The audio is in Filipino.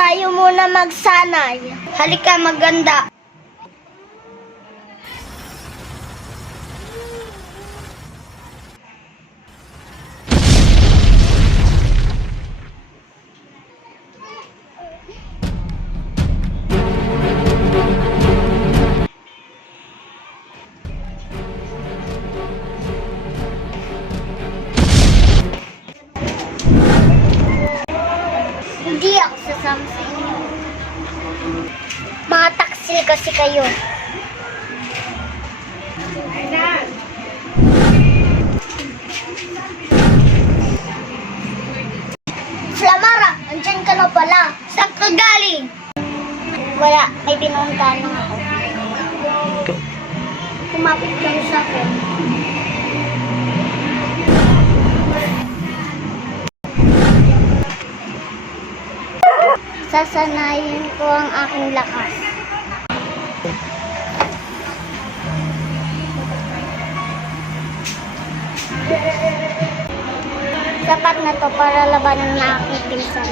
Tayo muna magsanay. Halika, maganda. Hindi ako sasama sa inyo. Mga taksil kasi kayo. Flamara, andyan ka na pala. Saan ka galing? Wala, may pinuntahan lang ako. Kumapit lang sa akin. Sasanayin ko ang aking lakas. Sapat na to para labanan na aking pinsan.